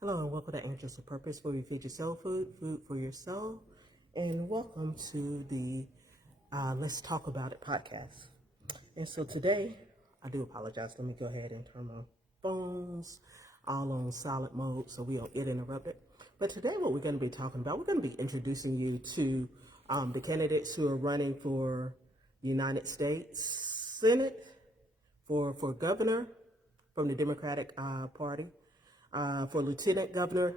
Hello and welcome to Angels of Purpose, where we feed your soul food, food for your soul. And welcome to the Let's Talk About It podcast. And so today, I do apologize. Let me go ahead and turn my phones all on silent mode so we don't get interrupted. But today what we're going to be talking about, we're going to be introducing you to the candidates who are running for United States Senate, for governor from the Democratic Party, for lieutenant governor,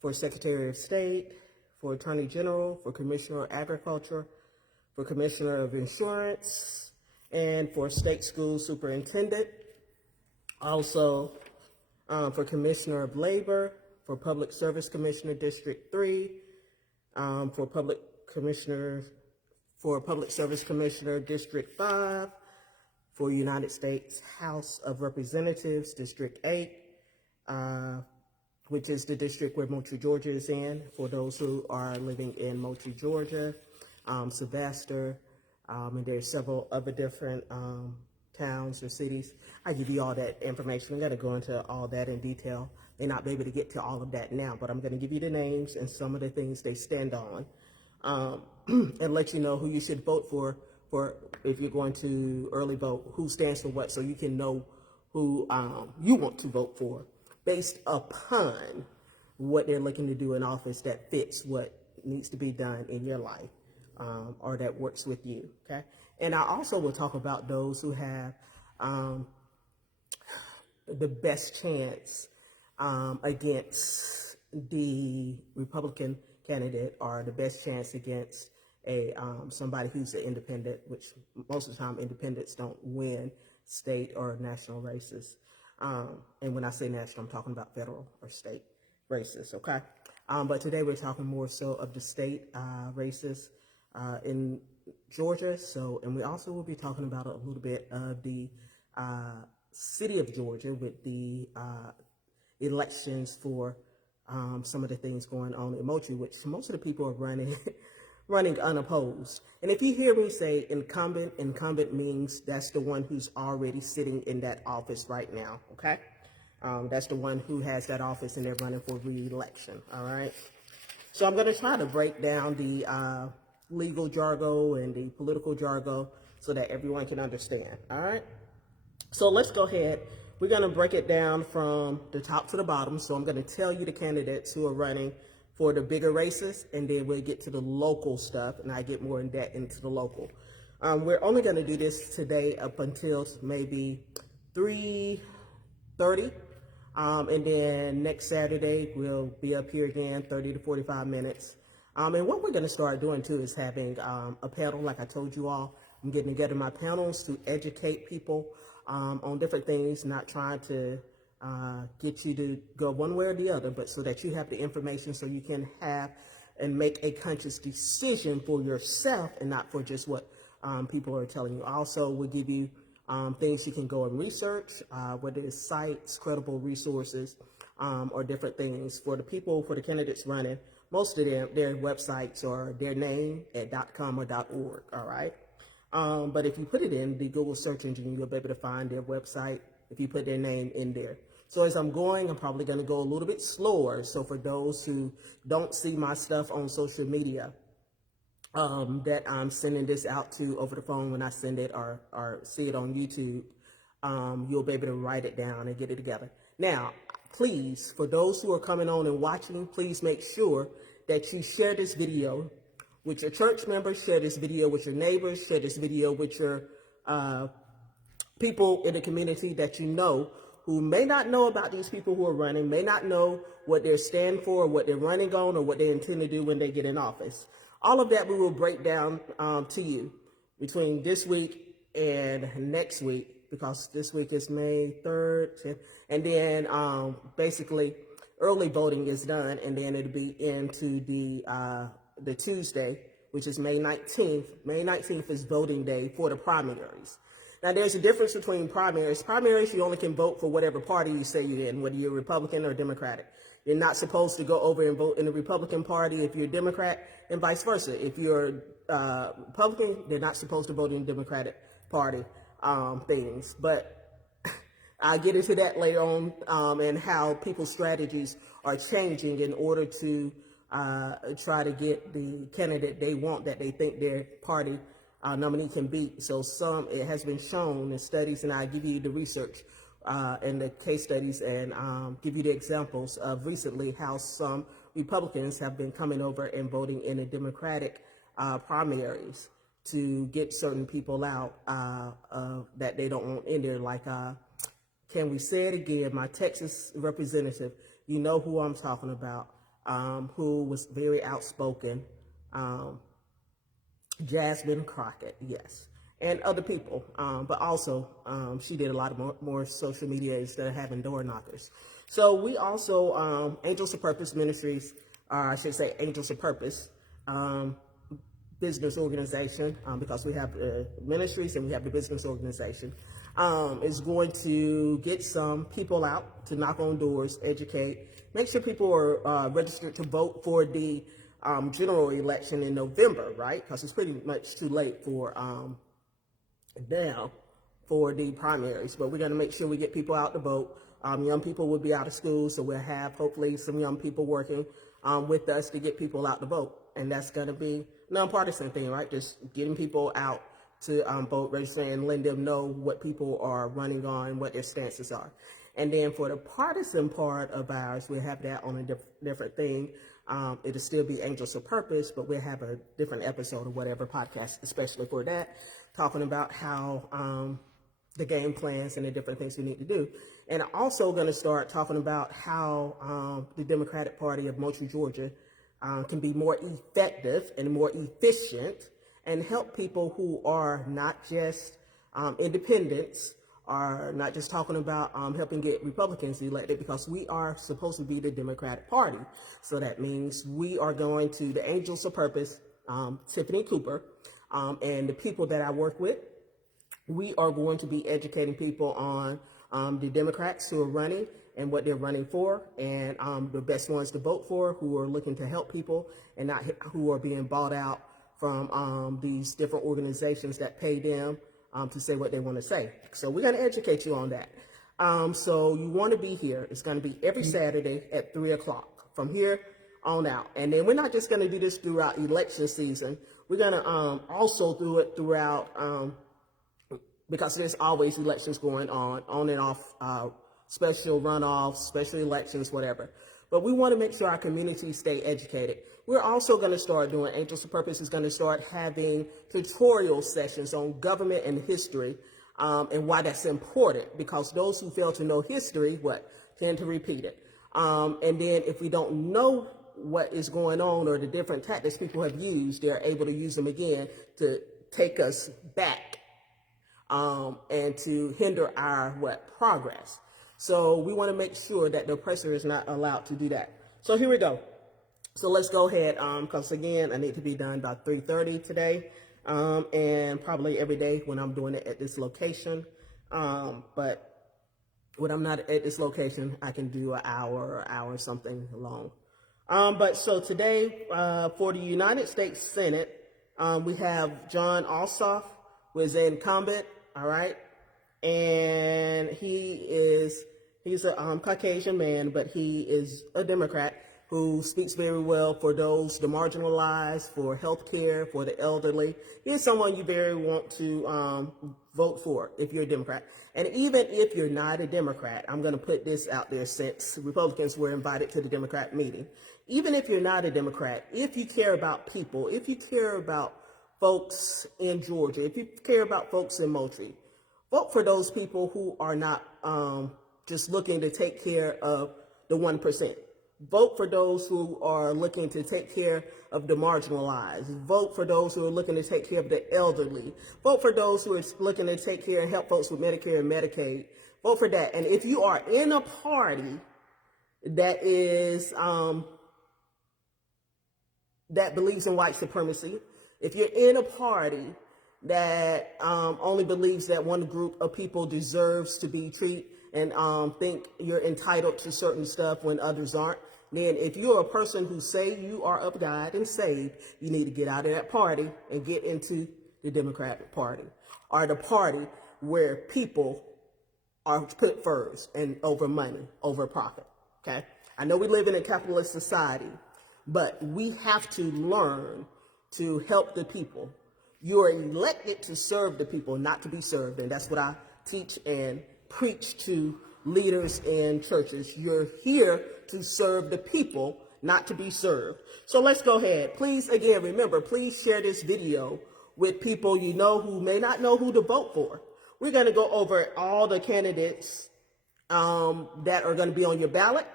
for secretary of state, for attorney general, for commissioner of agriculture, for commissioner of insurance, and for state school superintendent. Also for commissioner of labor, for public service commissioner district 3, for public service commissioner district 5, for United States House of Representatives district 8, which is the district where Moultrie, Georgia is in, for those who are living in Moultrie, Georgia, Sylvester, and there's several other different towns or cities. I give you all that information. I'm going to go into all that in detail. May not be able to get to all of that now, but I'm going to give you the names and some of the things they stand on, and let you know who you should vote for if you're going to early vote, who stands for what, so you can know who you want to vote for, based upon what they're looking to do in office that fits what needs to be done in your life, or that works with you, okay? And I also will talk about those who have the best chance against the Republican candidate, or the best chance against somebody who's an independent, which most of the time independents don't win state or national races. And when I say national, I'm talking about federal or state races, okay? But today we're talking more so of the state races in Georgia. And we also will be talking about a little bit of the city of Georgia with the elections for some of the things going on in Moultrie, which most of the people are running unopposed. And if you hear me say incumbent means that's the one who's already sitting in that office right now, okay? That's the one who has that office and they're running for re-election, all right? So I'm gonna try to break down the legal jargon and the political jargon so that everyone can understand, all right? So let's go ahead. We're gonna break it down from the top to the bottom. So I'm gonna tell you the candidates who are running for the bigger races, and then we'll get to the local stuff, and I get more in depth into the local. We're only going to do this today up until maybe 3:30, and then next Saturday we'll be up here again, 30 to 45 minutes. And what we're going to start doing too is having a panel, like I told you all. I'm getting together my panels to educate people on different things, not trying to get you to go one way or the other, but so that you have the information so you can have and make a conscious decision for yourself and not for just what people are telling you. Also, we'll give you things you can go and research, whether it's sites, credible resources, or different things. For the people, for the candidates running, most of their websites are their name at .com or .org, all right? But if you put it in the Google search engine, you'll be able to find their website if you put their name in there. So as I'm going, I'm probably going to go a little bit slower. So for those who don't see my stuff on social media, that I'm sending this out to over the phone when I send it, or see it on YouTube, you'll be able to write it down and get it together. Now, please, for those who are coming on and watching, please make sure that you share this video with your church members, share this video with your neighbors, share this video with your people in the community that you know who may not know about these people who are running, may not know what they stand for, or what they're running on, or what they intend to do when they get in office. All of that we will break down to you between this week and next week, because this week is May 3rd, and then basically early voting is done, and then it'll be into the Tuesday, which is May 19th. May 19th is voting day for the primaries. Now, there's a difference between primaries. Primaries, you only can vote for whatever party you say you're in, whether you're Republican or Democratic. You're not supposed to go over and vote in the Republican Party if you're a Democrat, and vice versa. If you're Republican, they're not supposed to vote in the Democratic Party things. But I'll get into that later on, and how people's strategies are changing in order to try to get the candidate they want, that they think their party nominee can beat. So it has been shown in studies, and I'll give you the research and the case studies, and give you the examples of recently how some Republicans have been coming over and voting in the Democratic primaries to get certain people out that they don't want in there. Like, can we say it again? My Texas representative, you know who I'm talking about, who was very outspoken, Jasmine Crockett, yes, and other people, but also she did a lot of more social media instead of having door knockers. So we also, Angels of Purpose Ministries, I should say Angels of Purpose business organization, because we have ministries and we have the business organization, is going to get some people out to knock on doors, educate, make sure people are registered to vote for the general election in November, right? Because it's pretty much too late for now for the primaries, but we're going to make sure we get people out to vote. Young people will be out of school, so we'll have hopefully some young people working with us to get people out to vote. And that's going to be a nonpartisan thing, right? Just getting people out to vote, register, and letting them know what people are running on, what their stances are. And then for the partisan part of ours, we'll have that on a different thing. It'll still be Angels of Purpose, but we'll have a different episode or whatever podcast, especially for that, talking about how the game plans and the different things we need to do. And I'm also going to start talking about how the Democratic Party of Moultrie, Georgia, can be more effective and more efficient and help people who are not just independents, are not just talking about helping get Republicans elected, because we are supposed to be the Democratic Party. So that means we are going to the Angels of Purpose, Tiffany Cooper, and the people that I work with. We are going to be educating people on the Democrats who are running and what they're running for, and the best ones to vote for, who are looking to help people and not who are being bought out from these different organizations that pay them to say what they want to say. So we're going to educate you on that. So you want to be here. It's going to be every Saturday at 3 o'clock from here on out. And then we're not just going to do this throughout election season. We're going to also do it throughout, because there's always elections going on and off, special runoffs, special elections, whatever. But we want to make sure our community stay educated. We're also going to start doing, Angels of Purpose is going to start having tutorial sessions on government and history, and why that's important, because those who fail to know history, tend to repeat it. And then if we don't know what is going on or the different tactics people have used, they're able to use them again to take us back, and to hinder our progress. So we want to make sure that the oppressor is not allowed to do that. So here we go. So let's go ahead, because again, I need to be done by 3:30 today, and probably every day when I'm doing it at this location. But when I'm not at this location, I can do an hour something long. But so today, for the United States Senate, we have John Ossoff, who is incumbent, all right? And he's a Caucasian man, but he is a Democrat who speaks very well for the marginalized, for health care, for the elderly. He's someone you very want to vote for if you're a Democrat. And even if you're not a Democrat, I'm going to put this out there since Republicans were invited to the Democrat meeting. Even if you're not a Democrat, if you care about people, if you care about folks in Georgia, if you care about folks in Moultrie, vote for those people who are not just looking to take care of the 1%. Vote for those who are looking to take care of the marginalized. Vote for those who are looking to take care of the elderly. Vote for those who are looking to take care and help folks with Medicare and Medicaid. Vote for that. And if you are in a party that is that believes in white supremacy, if you're in a party that only believes that one group of people deserves to be treated and think you're entitled to certain stuff when others aren't, then if you're a person who say you are of God and saved, you need to get out of that party and get into the Democratic Party, or the party where people are put first and over money, over profit, okay? I know we live in a capitalist society, but we have to learn to help the people. You are elected to serve the people, not to be served, and that's what I teach and preach to leaders in churches. You're here to serve the people, not to be served. So let's go ahead. Please, again, remember, please share this video with people you know who may not know who to vote for. We're going to go over all the candidates that are going to be on your ballot.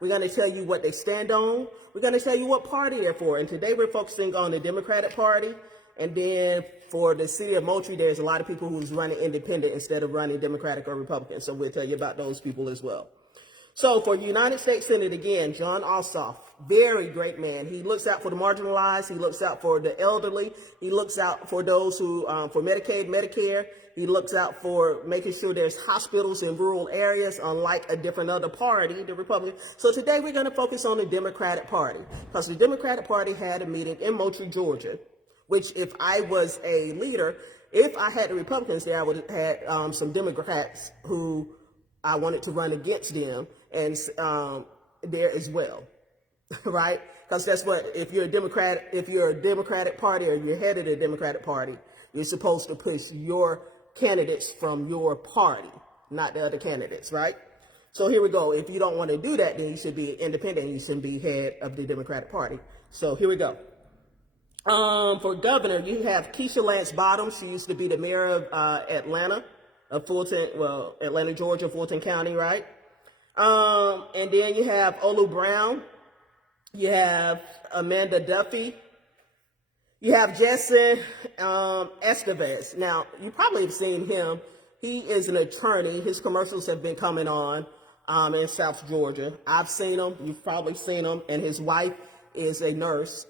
We're going to tell you what they stand on. We're going to tell you what party they're for. And today we're focusing on the Democratic Party. And then for the city of Moultrie, there's a lot of people who's running independent instead of running Democratic or Republican. So we'll tell you about those people as well. So for United States Senate, again, Jon Ossoff, very great man. He looks out for the marginalized. He looks out for the elderly. He looks out for those who, for Medicaid, Medicare. He looks out for making sure there's hospitals in rural areas, unlike a different other party, the Republican. So today we're going to focus on the Democratic Party, because the Democratic Party had a meeting in Moultrie, Georgia, which if I was a leader, if I had the Republicans there, I would have had some Democrats who I wanted to run against them and there as well, right? Because that's what, if you're a Democratic Party or you're head of the Democratic Party, you're supposed to push your candidates from your party, not the other candidates, right? So here we go. If you don't want to do that, then you should be independent. You shouldn't be head of the Democratic Party. So here we go. For governor, you have Keisha Lance Bottoms. She used to be the mayor of Atlanta, of Fulton, well, Atlanta, Georgia, Fulton County, right? And then you have Olu Brown. You have Amanda Duffy. You have Jason Estevez. Now, you probably have seen him. He is an attorney. His commercials have been coming on in South Georgia. I've seen him. You've probably seen him. And his wife is a nurse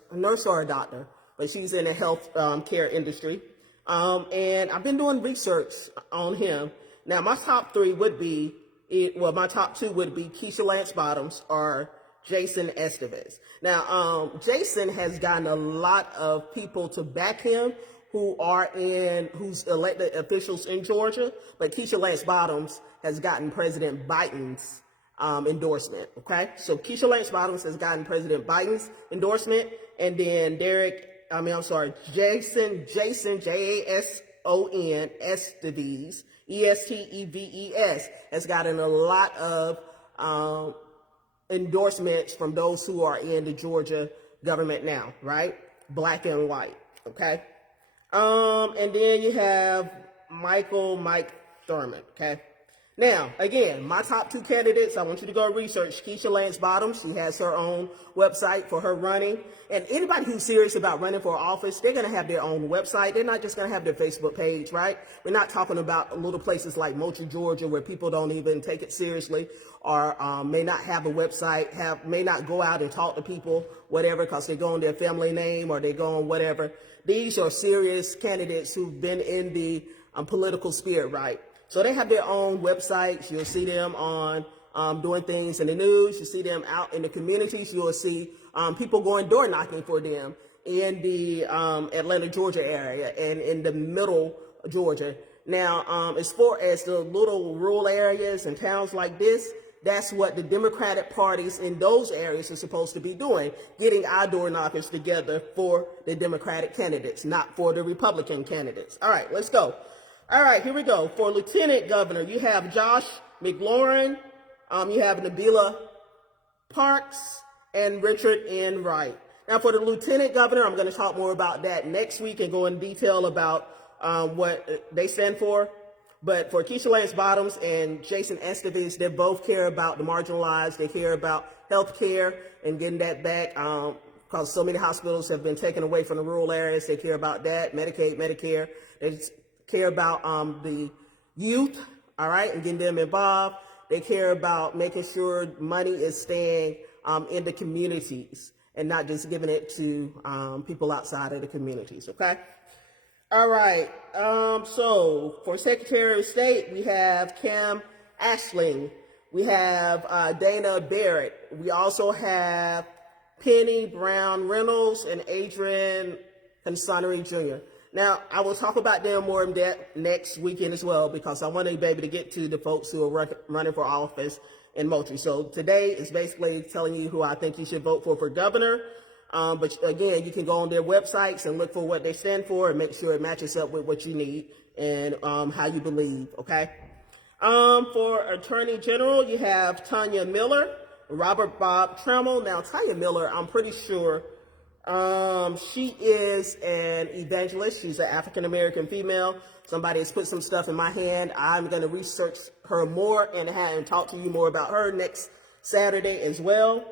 or a doctor, but she's in the health care industry. And I've been doing research on him. Now, my top three would be, my top two would be Keisha Lance Bottoms or Jason Estevez. Now, Jason has gotten a lot of people to back him who's elected officials in Georgia, but Keisha Lance Bottoms has gotten President Biden's endorsement, okay? So Keisha Lance Bottoms has gotten President Biden's endorsement, and then Jason, J-A-S-O-N, Estevez, E-S-T-E-V-E-S, has gotten a lot of endorsements from those who are in the Georgia government now, right? Black and white, okay? And then you have Mike Thurman, okay? Now, again, my top two candidates, I want you to go research Keisha Lance Bottoms. She has her own website for her running. And anybody who's serious about running for office, they're going to have their own website. They're not just going to have their Facebook page, right? We're not talking about little places like Moultrie, Georgia, where people don't even take it seriously or may not have a website, may not go out and talk to people, whatever, because they go on their family name or they go on whatever. These are serious candidates who've been in the political sphere, right? So they have their own websites. You'll see them on doing things in the news. You see them out in the communities. You'll see people going door knocking for them in the Atlanta, Georgia area and in the middle Georgia. Now, as far as the little rural areas and towns like this, that's what the Democratic parties in those areas are supposed to be doing, getting our door knockers together for the Democratic candidates, not for the Republican candidates. All right, let's go. All right, here we go. For Lieutenant Governor, you have Josh McLaurin, you have Nabila Parks, and Richard N. Wright. Now, for the Lieutenant Governor, I'm going to talk more about that next week and go in detail about what they stand for. But for Keisha Lance Bottoms and Jason Estevez, they both care about the marginalized. They care about health care and getting that back because so many hospitals have been taken away from the rural areas. They care about that, Medicaid, Medicare. They care about the youth, all right, and getting them involved. They care about making sure money is staying in the communities and not just giving it to people outside of the communities, okay? All right, so for Secretary of State, we have Kim Ashling. We have Dana Barrett. We also have Penny Brown Reynolds and Adrian Consonery Jr. Now, I will talk about them more in depth next weekend as well, because I want to be able to get to the folks who are running for office in Moultrie. So today is basically telling you who I think you should vote for governor. But again, you can go on their websites and look for what they stand for and make sure it matches up with what you need and how you believe, okay? For Attorney General, you have Tanya Miller, Robert Bob Trammell. Now, Tanya Miller, I'm pretty sure she is an evangelist. She's an African-American female. Somebody has put some stuff in my hand. I'm going to research her more and talk to you more about her next Saturday as well.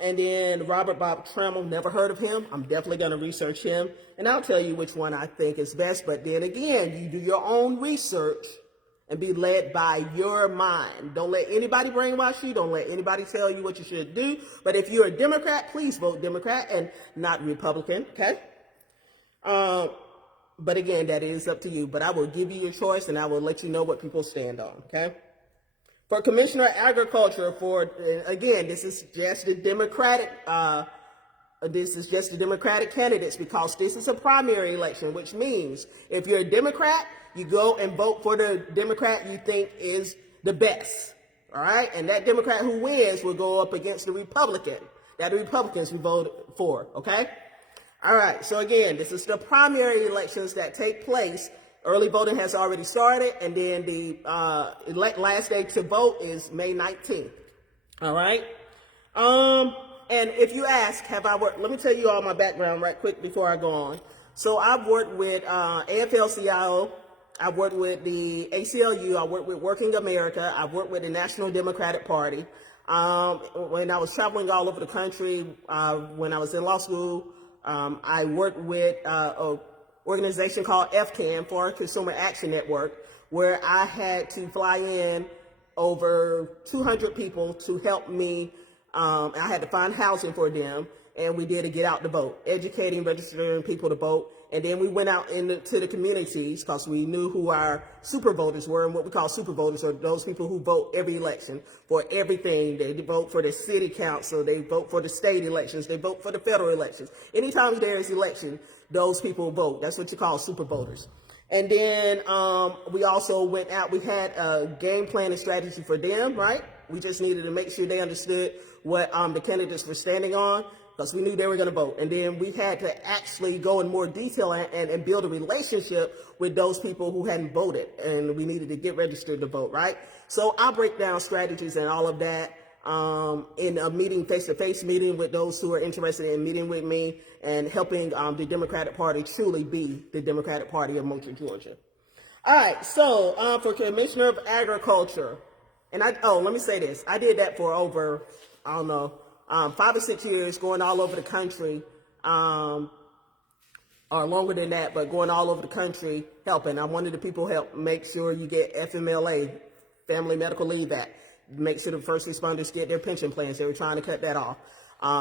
And then Robert Bob Trammell, never heard of him. I'm definitely going to research him, and I'll tell you which one I think is best. But then again, you do your own research and be led by your mind. Don't let anybody brainwash you. Don't let anybody tell you what you should do. But if you're a Democrat, please vote Democrat and not Republican, okay? But again, that is up to you. But I will give you your choice, and I will let you know what people stand on, okay? For Commissioner of Agriculture, again, this is just the Democratic candidates, because this is a primary election, which means if you're a Democrat, you go and vote for the Democrat you think is the best, all right? And that Democrat who wins will go up against the Republican that the Republicans will vote for, okay? All right, so again, this is the primary elections that take place. Early voting has already started, and then the last day to vote is May 19th. All right. And if you ask, have I worked? Let me tell you all my background right quick before I go on. So I've worked with AFL-CIO. I've worked with the ACLU. I worked with Working America. I've worked with the National Democratic Party. When I was traveling all over the country, when I was in law school, I worked with organization called FCAN, for Consumer Action Network, where I had to fly in over 200 people to help me. I had to find housing for them, and we did to get out to vote, educating, registering people to vote. And then we went out into the communities because we knew who our super voters were. And what we call super voters are those people who vote every election for everything. They vote for the city council. They vote for the state elections. They vote for the federal elections. Anytime there is election, those people vote. That's what you call super voters. And then we also went out. We had a game plan and strategy for them, right? We just needed to make sure they understood what the candidates were standing on, because we knew they were going to vote. And then we had to actually go in more detail and build a relationship with those people who hadn't voted, and we needed to get registered to vote, right? So I'll break down strategies and all of that in a meeting, face-to-face meeting with those who are interested in meeting with me and helping the Democratic Party truly be the Democratic Party of Moultrie, Georgia. All right, so for Commissioner of Agriculture, and let me say this. I did that for over, 5 or 6 years, going all over the country, or longer than that, but going all over the country helping. I'm one of the people help make sure you get FMLA, Family Medical Leave Act. Make sure the first responders get their pension plans. They were trying to cut that off.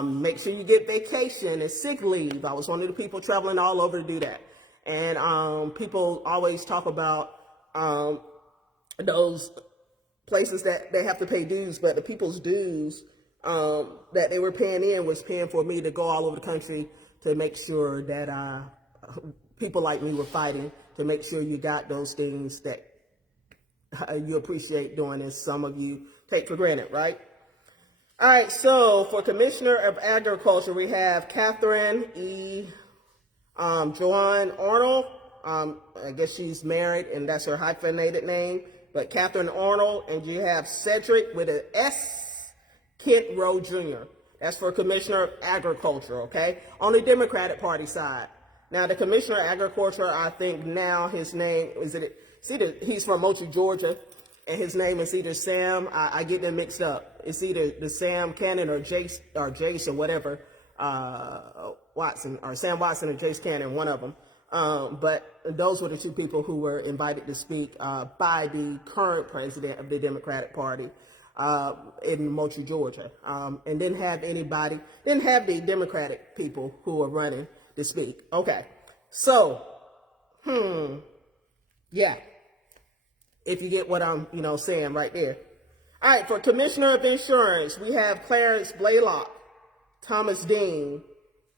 Make sure you get vacation and sick leave. I was one of the people traveling all over to do that. And people always talk about those places that they have to pay dues, but the people's dues that they were paying in was paying for me to go all over the country to make sure that people like me were fighting to make sure you got those things that you appreciate doing, as some of you take for granted, right? All right, so for Commissioner of Agriculture, we have Catherine Joanne Arnold. I guess she's married, and that's her hyphenated name, but Catherine Arnold. And you have Cedric with an S. Kent Rowe Jr. That's for Commissioner of Agriculture, okay? On the Democratic Party side. Now, the Commissioner of Agriculture, I think now his name, he's from Moultrie, Georgia, and his name is either Sam, I get them mixed up. It's either the Sam Cannon or Jace or whatever, Watson, or Sam Watson or Jace Cannon, one of them. But those were the two people who were invited to speak by the current president of the Democratic Party in Moultrie, Georgia, and didn't have the Democratic people who are running to speak. Okay, so, yeah, if you get what I'm, saying right there. All right, for Commissioner of Insurance, we have Clarence Blaylock, Thomas Dean,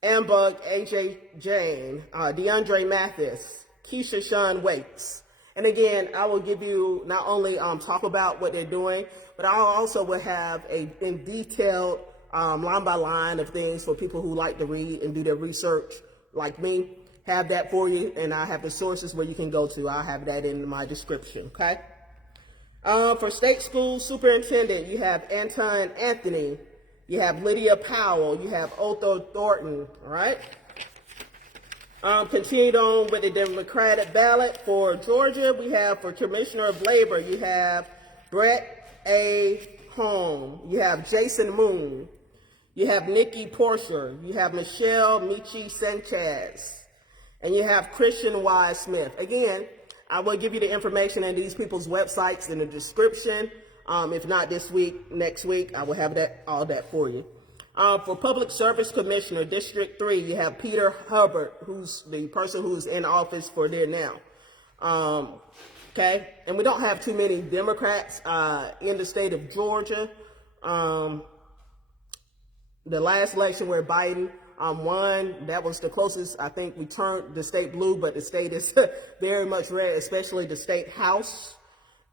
Ambug, AJ Jane, DeAndre Mathis, Keisha Sean Waits. And again, I will give you not only talk about what they're doing, but I also will have a in detailed line by line of things for people who like to read and do their research like me. Have that for you, and I have the sources where you can go to. I'll have that in my description, okay? For state school superintendent, you have Anton Anthony, you have Lydia Powell, you have Otho Thornton, all right? Continued on with the Democratic ballot for Georgia, we have for Commissioner of Labor, you have Brett A. Home, you have Jason Moon, you have Nikki Porcher, you have Michelle Michi Sanchez, and you have Christian Y. Smith. Again, I will give you the information on these people's websites in the description. If not this week, next week, I will have all that for you. For Public Service Commissioner, District 3, you have Peter Hubbard, who's the person who's in office for there now. Okay, and we don't have too many Democrats in the state of Georgia. The last election where Biden won, that was the closest. I think we turned the state blue, but the state is very much red, especially the state house.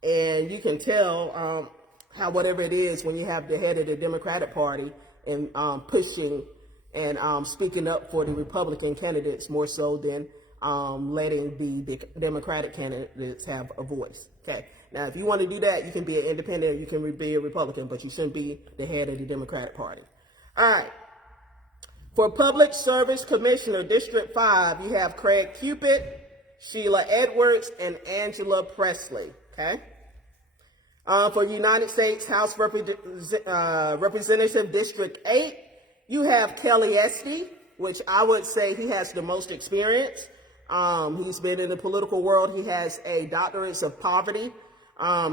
And you can tell how whatever it is when you have the head of the Democratic Party and pushing and speaking up for the Republican candidates more so than letting the Democratic candidates have a voice. Okay. Now, if you want to do that, you can be an independent, you can be a Republican, but you shouldn't be the head of the Democratic Party. All right. For Public Service Commissioner, District 5, you have Craig Cupid, Sheila Edwards, and Angela Presley, okay? For United States House Representative District 8, you have Kelly Esty, which I would say he has the most experience. He's been in the political world. He has a doctorate of poverty.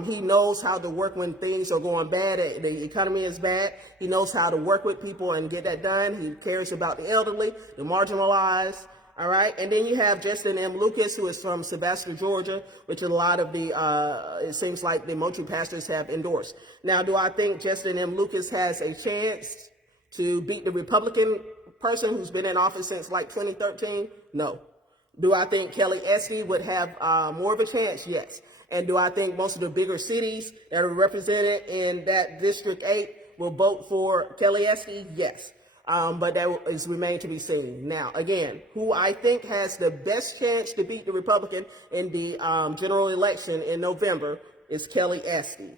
He knows how to work when things are going bad, the economy is bad. He knows how to work with people and get that done. He cares about the elderly, the marginalized, all right? And then you have Justin M. Lucas, who is from Sylvester, Georgia, which a lot of the, it seems like the Moultrie pastors have endorsed. Now, do I think Justin M. Lucas has a chance to beat the Republican person who's been in office since like 2013? No. Do I think Kelly Esty would have more of a chance? Yes. And do I think most of the bigger cities that are represented in that District 8 will vote for Kelly Esty? Yes. But that is remain to be seen. Now, again, who I think has the best chance to beat the Republican in the general election in November is Kelly Esty.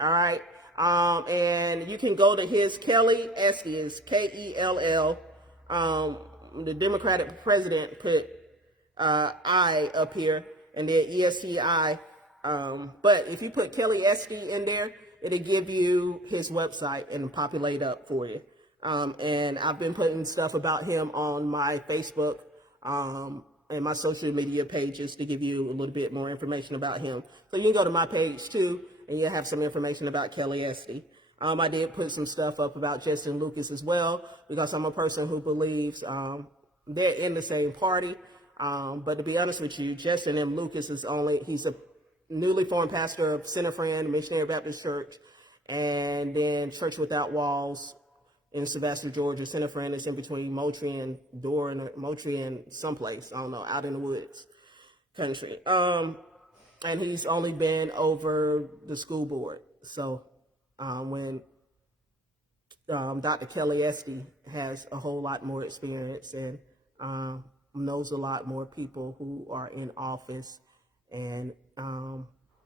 All right. And you can go to his Kelly Esty is Kell. The Democratic president put I up here and then ESTI. But if you put Kelly Esty in there, it'll give you his website and populate up for you. And I've been putting stuff about him on my Facebook and my social media pages to give you a little bit more information about him. So you can go to my page too, and you'll have some information about Kelly Esty. I did put some stuff up about Justin Lucas as well, because I'm a person who believes they're in the same party. But to be honest with you, Justin M. Lucas he's a newly formed pastor of Center Friend Missionary Baptist Church, and then Church Without Walls in Sylvester, Georgia. Center Friend is in between Moultrie and Moultrie and someplace, I don't know, out in the woods country. And he's only been over the school board. So when Dr. Kelly Esty has a whole lot more experience and knows a lot more people who are in office and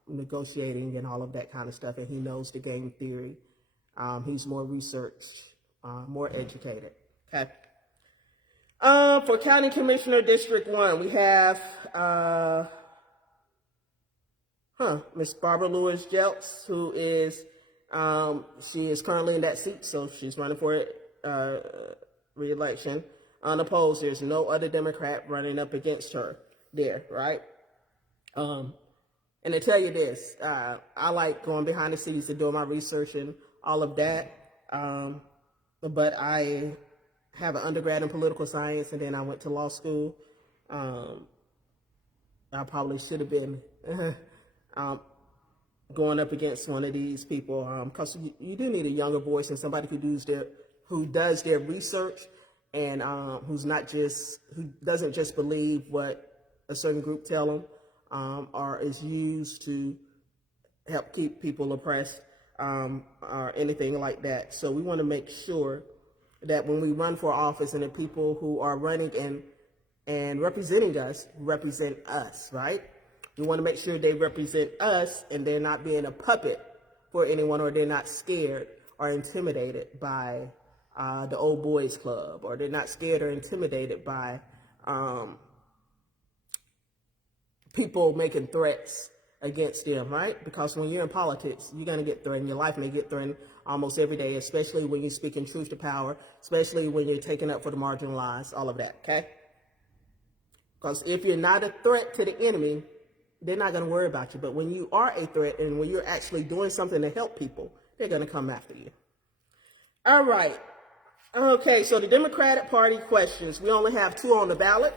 negotiating and all of that kind of stuff, and he knows the game theory. He's more researched, more educated. Okay. For County Commissioner District 1, we have Miss Barbara Lewis Jeltz, who is she is currently in that seat, so she's running for re-election unopposed. There's no other Democrat running up against her there, right? And to tell you this, I like going behind the scenes and doing my research and all of that. But I have an undergrad in political science, and then I went to law school. I probably should have been going up against one of these people, because you do need a younger voice and somebody who does their research and who doesn't just believe what a certain group tell them, or is used to help keep people oppressed, or anything like that. So we want to make sure that when we run for office, and the people who are running and representing us represent us, right? We want to make sure they represent us and they're not being a puppet for anyone, or they're not scared or intimidated by the old boys club, or they're not scared or intimidated by people making threats against them, right? Because when you're in politics, you're going to get threatened. Your life may get threatened almost every day, especially when you're speaking truth to power, especially when you're taking up for the marginalized, all of that, okay? Because if you're not a threat to the enemy, they're not going to worry about you. But when you are a threat, and when you're actually doing something to help people, they're going to come after you. All right. Okay, so the Democratic Party questions. We only have 2 on the ballot.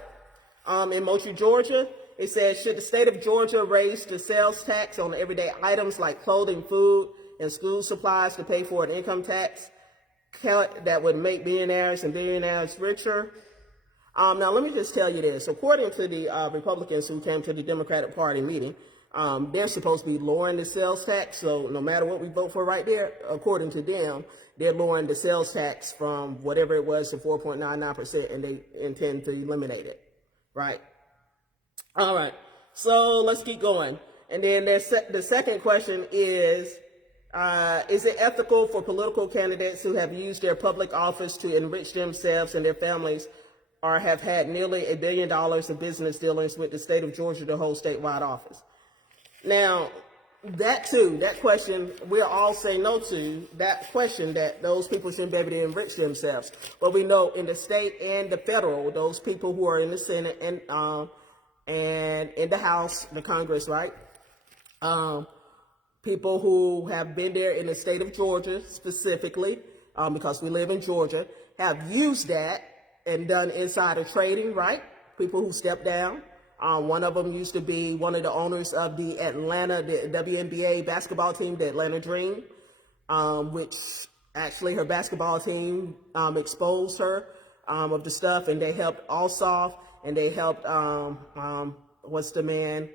In Moultrie, Georgia, it says, should the state of Georgia raise the sales tax on everyday items like clothing, food, and school supplies to pay for an income tax that would make millionaires and billionaires richer? Now, let me just tell you this. According to the Republicans who came to the Democratic Party meeting, they're supposed to be lowering the sales tax. So no matter what we vote for right there, according to them, they're lowering the sales tax from whatever it was to 4.99%, and they intend to eliminate it, right? All right, so let's keep going. And then the second question is it ethical for political candidates who have used their public office to enrich themselves and their families, or have had nearly $1 billion of business dealings with the state of Georgia to hold statewide office? Now, that question, we're all saying no to that question, that those people shouldn't be able to enrich themselves. But we know in the state and the federal, those people who are in the Senate and in the House, the Congress, right? People who have been there in the state of Georgia specifically, because we live in Georgia, have used that and done insider trading, right? People who stepped down. One of them used to be one of the owners of the WNBA basketball team, the Atlanta Dream, which actually her basketball team exposed her of the stuff, and they helped Alsop, and they helped, what's the man?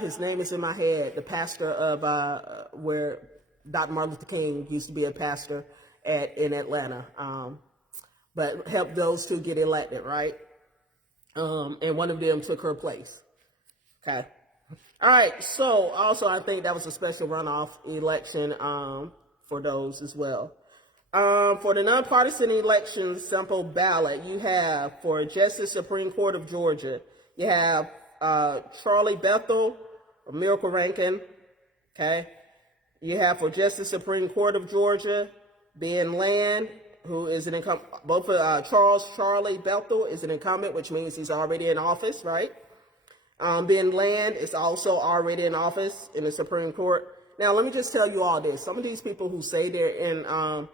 His name is in my head, the pastor of where Dr. Martin Luther King used to be a pastor in Atlanta, but helped those 2 get elected, right? And one of them took her place. Okay. All right. So also, I think that was a special runoff election for those as well. For the nonpartisan election simple ballot, you have for Justice Supreme Court of Georgia, you have Charlie Bethel or Miracle Rankin. Okay. You have for Justice Supreme Court of Georgia, Ben Land, who is an incumbent. Both Charlie Bethel is an incumbent, which means he's already in office, right? Ben Land is also already in office in the Supreme Court. Now, let me just tell you all this. Some of these people who say they're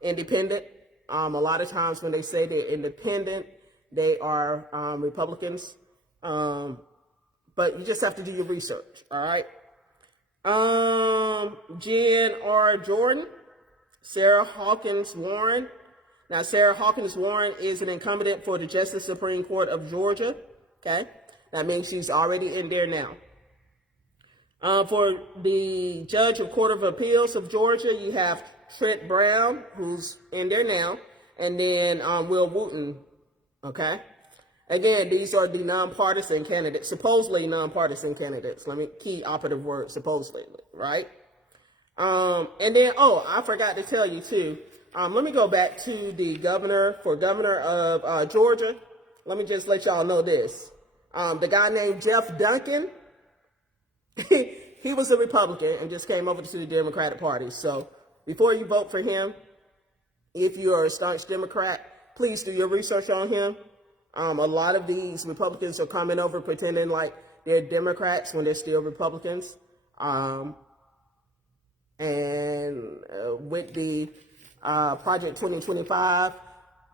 independent, a lot of times when they say they're independent, they are Republicans. But you just have to do your research, all right? Jen R. Jordan, Sarah Hawkins Warren. Now, Sarah Hawkins Warren is an incumbent for the Justice Supreme Court of Georgia. Okay, that means she's already in there now. For the Judge of Court of Appeals of Georgia, you have Trent Brown, who's in there now, and then Will Wooten. Okay, again, these are the nonpartisan candidates, supposedly nonpartisan candidates. Let me key operative word, supposedly, right? And then, I forgot to tell you too. Let me go back to the governor of Georgia. Let me just let y'all know this. The guy named Jeff Duncan, he was a Republican and just came over to the Democratic Party. So before you vote for him, if you are a staunch Democrat, please do your research on him. A lot of these Republicans are coming over pretending like they're Democrats when they're still Republicans. And with the Project 2025,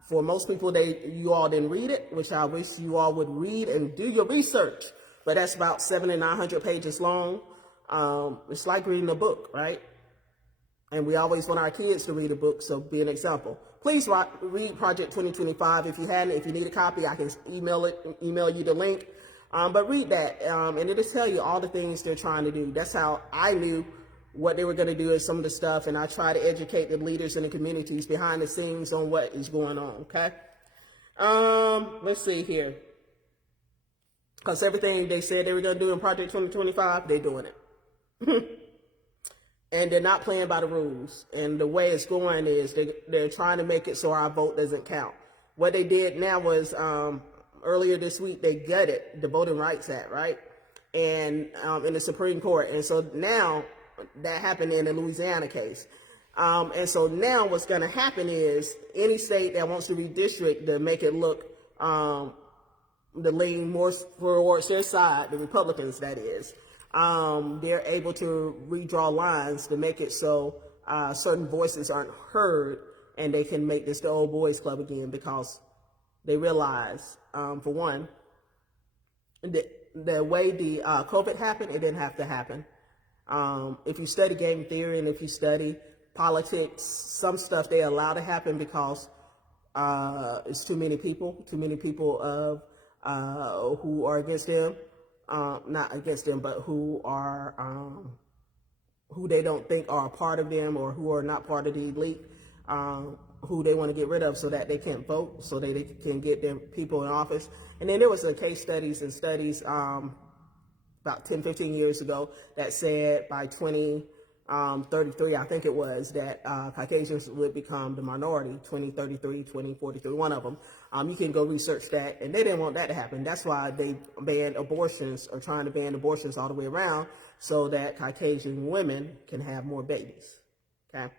for most people, you all didn't read it, which I wish you all would read and do your research. But that's about 700 and 900 pages long. It's like reading a book, right? And we always want our kids to read a book, so be an example. Please read Project 2025 if you hadn't. If you need a copy, I can email you the link. But read that, and it'll tell you all the things they're trying to do. That's how I knew what they were going to do and some of the stuff, and I try to educate the leaders in the communities behind the scenes on what is going on, okay? Let's see here. Because everything they said they were going to do in Project 2025, they're doing it. And they're not playing by the rules. And the way it's going is they're trying to make it so our vote doesn't count. What they did now was earlier this week, they gutted the Voting Rights Act, right? And in the Supreme Court. And so now that happened in the Louisiana case. And so now what's going to happen is any state that wants to redistrict to make it look the lean more towards their side, the Republicans, that is. They're able to redraw lines to make it so certain voices aren't heard, and they can make this the old boys club again, because they realize, for one, the way the COVID happened, it didn't have to happen. If you study game theory and if you study politics, some stuff they allow to happen because it's too many people of who are against them. Not against them, but who are, who they don't think are a part of them, or who are not part of the elite, who they want to get rid of so that they can't vote, so that they can get their people in office. And then there was a case studies about 10, 15 years ago that said by 2033, I think it was, that Caucasians would become the minority, 2033, 2043, one of them. You can go research that, and they didn't want that to happen. That's why they banned abortions, or trying to ban abortions all the way around, so that Caucasian women can have more babies, okay?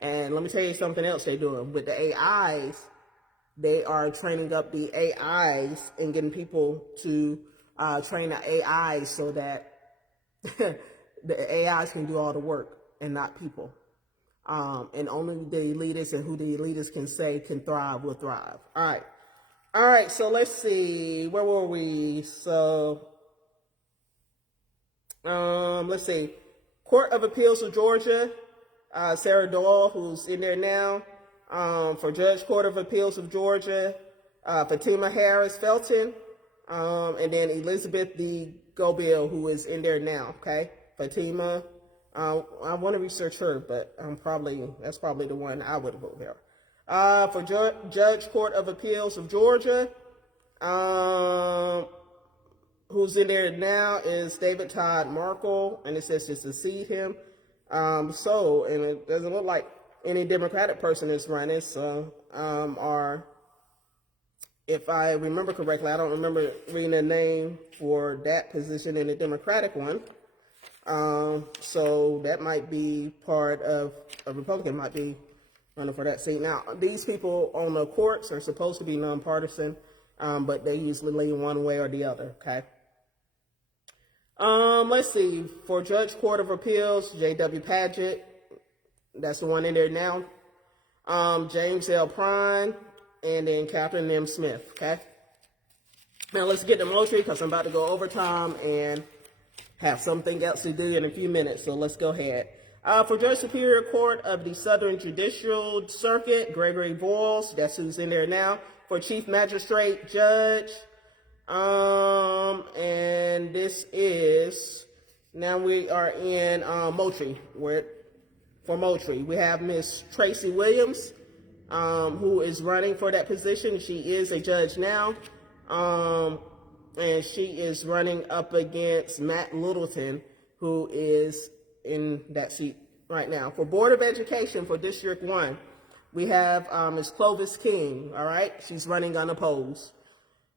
And let me tell you something else they're doing. With the AIs, they are training up the AIs and getting people to train the AIs so that the AIs can do all the work and not people. And only the elitists and who the elitists can say can thrive will thrive. All right, so let's see. Where were we? So, let's see. Court of Appeals of Georgia, Sarah Doyle, who's in there now, for Judge Court of Appeals of Georgia, Fatima Harris Felton, and then Elizabeth D. Gobill, who is in there now, okay? Fatima, I want to research her, but that's probably the one I would vote there. For Judge Court of Appeals of Georgia, who's in there now is David Todd Markle, and it says to succeed him. And it doesn't look like any Democratic person is running, so, or if I remember correctly, I don't remember reading a name for that position in the Democratic one. So that might be part of a Republican might be running for that seat. Now, these people on the courts are supposed to be nonpartisan, but they usually lean one way or the other, okay? Let's see. For Judge Court of Appeals, J.W. Padgett, that's the one in there now. James L. Prine, and then Catherine M. Smith, okay? Now let's get to Moultrie, because I'm about to go overtime and have something else to do in a few minutes, so let's go ahead. For Judge Superior Court of the Southern Judicial Circuit, Gregory Boyles, that's who's in there now. For Chief Magistrate Judge, and this is, now we are in Moultrie. For Moultrie, we have Miss Tracy Williams, who is running for that position. She is a judge now, and she is running up against Matt Littleton, who is in that seat right now. For Board of Education for District 1, we have Ms. Clovis King, all right? She's running unopposed.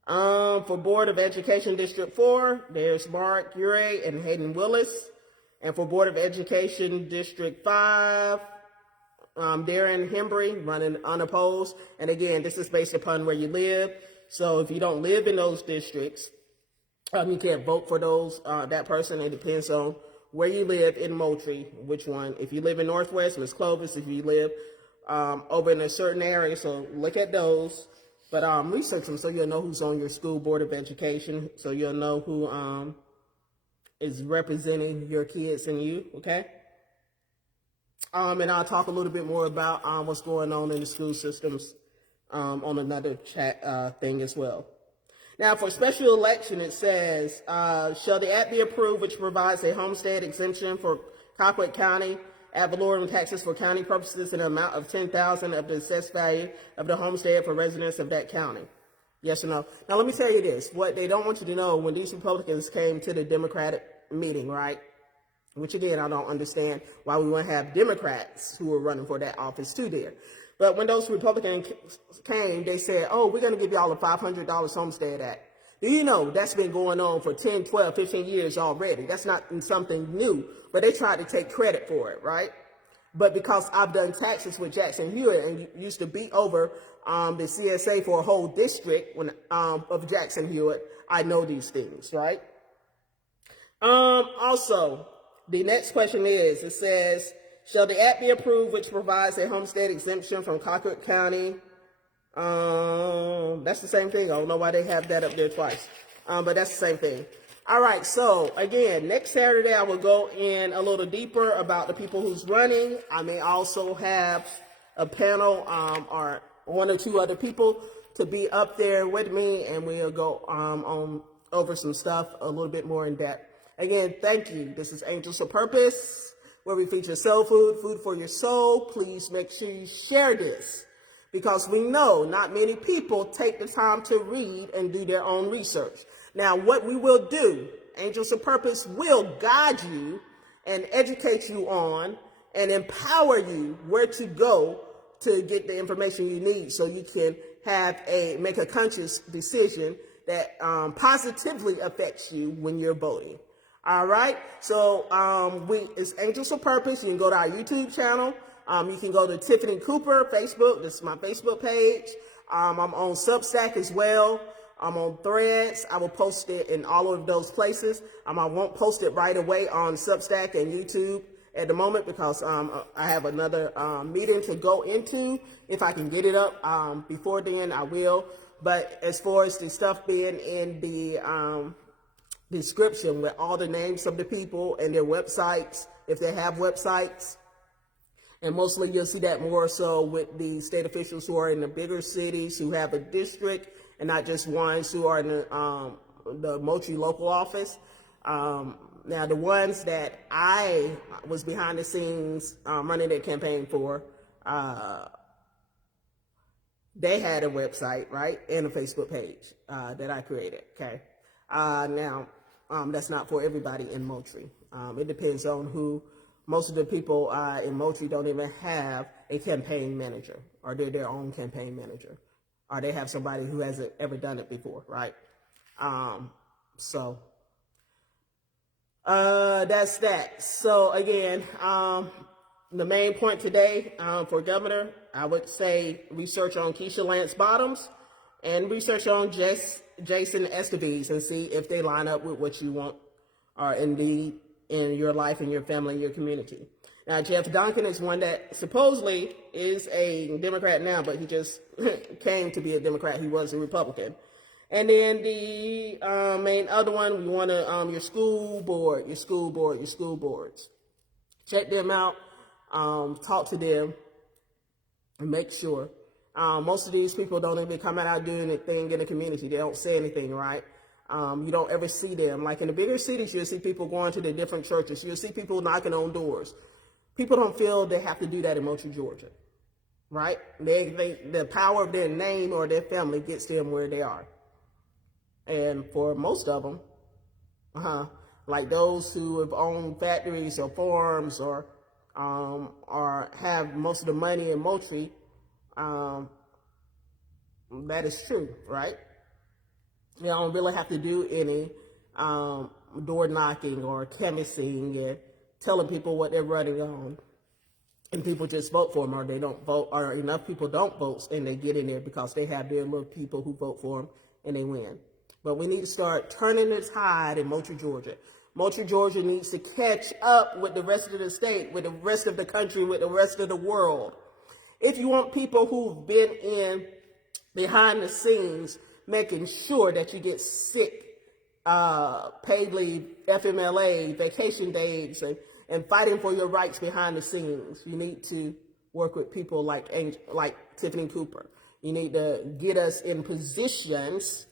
For Board of Education District 4, there's Mark Urey and Hayden Willis. And for Board of Education District 5, Darren Hembry running unopposed. And again, this is based upon where you live. So if you don't live in those districts, you can't vote for those, that person. It depends on where you live in Moultrie, which one. If you live in Northwest, Ms. Clovis. If you live over in a certain area, so look at those. But research them so you'll know who's on your school board of education, so you'll know who is representing your kids and you, okay? And I'll talk a little bit more about what's going on in the school systems on another chat thing as well. Now, for special election, it says, shall the act be approved which provides a homestead exemption for Cockwood County ad valorem taxes for county purposes in an amount of $10,000 of the assessed value of the homestead for residents of that county? Yes or no? Now, let me tell you this. What they don't want you to know, when these Republicans came to the Democratic meeting, right? Which, again, I don't understand why we want to have Democrats who are running for that office too there. But when those Republicans came, they said, oh, we're going to give y'all a $500 Homestead Act. Do you know that's been going on for 10, 12, 15 years already? That's not something new, but they tried to take credit for it, right? But because I've done taxes with Jackson Hewitt and used to be over the CSA for a whole district of Jackson Hewitt, I know these things, right? Also, the next question is, it says, shall the act be approved which provides a homestead exemption from Cockwood County? That's the same thing. I don't know why they have that up there twice, but that's the same thing. All right, so again, next Saturday I will go in a little deeper about the people who's running. I may also have a panel or one or two other people to be up there with me, and we'll go on over some stuff a little bit more in depth. Again, thank you. This is Angels of Purpose, where we feature soul food, food for your soul. Please make sure you share this, because we know not many people take the time to read and do their own research. Now, what we will do, Angels of Purpose will guide you and educate you on and empower you where to go to get the information you need so you can make a conscious decision that positively affects you when you're voting. All right, so it's Angels of Purpose. You can go to our YouTube channel. You can go to Tiffany Cooper Facebook. This is my Facebook page. I'm on Substack as well. I'm on Threads. I will post it in all of those places. I won't post it right away on Substack and YouTube at the moment because I have another meeting to go into. If I can get it up before then, I will. But as far as the stuff being in the description with all the names of the people and their websites, if they have websites, and mostly you'll see that more so with the state officials who are in the bigger cities who have a district and not just ones who are in the Moultrie local office. Now, the ones that I was behind the scenes running that campaign for, they had a website, right, and a Facebook page that I created, okay? Now, that's not for everybody in Moultrie. It depends on who. Most of the people in Moultrie don't even have a campaign manager, or they're their own campaign manager, or they have somebody who hasn't ever done it before, right? So that's that. So again, the main point today for governor, I would say research on Keisha Lance Bottoms and research on Jason Esteves and see if they line up with what you want or indeed in your life and your family and your community. Now, Jeff Duncan is one that supposedly is a Democrat now, but he just came to be a Democrat. He was a Republican. And then the main other one, we want to, your school boards. Check them out, talk to them, and make sure. Most of these people don't even come out doing anything in the community. They don't say anything, right? You don't ever see them. Like in the bigger cities, you'll see people going to the different churches. You'll see people knocking on doors. People don't feel they have to do that in Moultrie, Georgia, right? The power of their name or their family gets them where they are. And for most of them, like those who have owned factories or farms or have most of the money in Moultrie, that is true, right? You don't really have to do any door knocking or canvassing and telling people what they're running on. And people just vote for them, or they don't vote, or enough people don't vote and they get in there because they have their little people who vote for them and they win. But we need to start turning the tide in Moultrie, Georgia. Moultrie, Georgia needs to catch up with the rest of the state, with the rest of the country, with the rest of the world. If you want people who've been in behind the scenes making sure that you get sick, paid leave, FMLA, vacation days, and fighting for your rights behind the scenes. You need to work with people like Tiffany Cooper. You need to get us in positions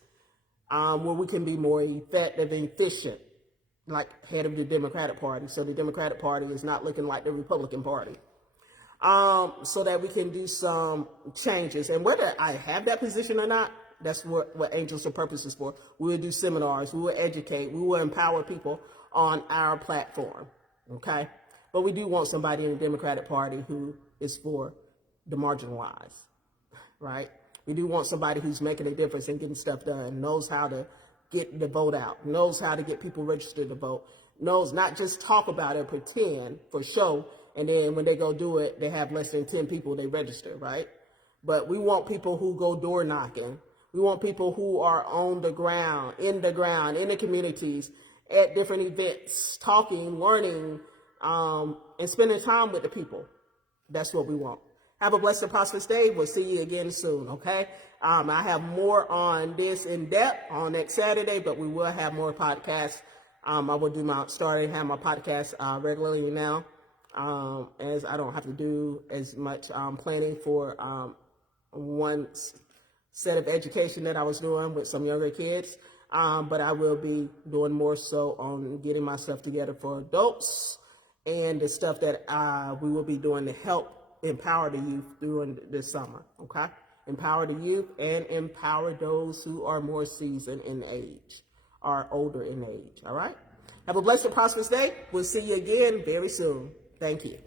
where we can be more effective and efficient, like head of the Democratic Party. So the Democratic Party is not looking like the Republican Party. So that we can do some changes. And whether I have that position or not, that's what Angels of Purpose is for. We will do seminars, we will educate, we will empower people on our platform, okay? But we do want somebody in the Democratic Party who is for the marginalized, right? We do want somebody who's making a difference and getting stuff done, knows how to get the vote out, knows how to get people registered to vote, knows not just talk about it, pretend for show, and then when they go do it, they have less than 10 people they register, right? But we want people who go door knocking. We want people who are on the ground, in the communities, at different events, talking, learning, and spending time with the people. That's what we want. Have a blessed and prosperous day. We'll see you again soon, okay? I have more on this in depth on next Saturday, but we will have more podcasts. I will do starting to have my podcast regularly now, as I don't have to do as much planning for one set of education that I was doing with some younger kids. But I will be doing more so on getting myself together for adults and the stuff that we will be doing to help empower the youth during this summer, okay? Empower the youth and empower those who are more seasoned in age, or older in age, all right? Have a blessed and prosperous day. We'll see you again very soon. Thank you.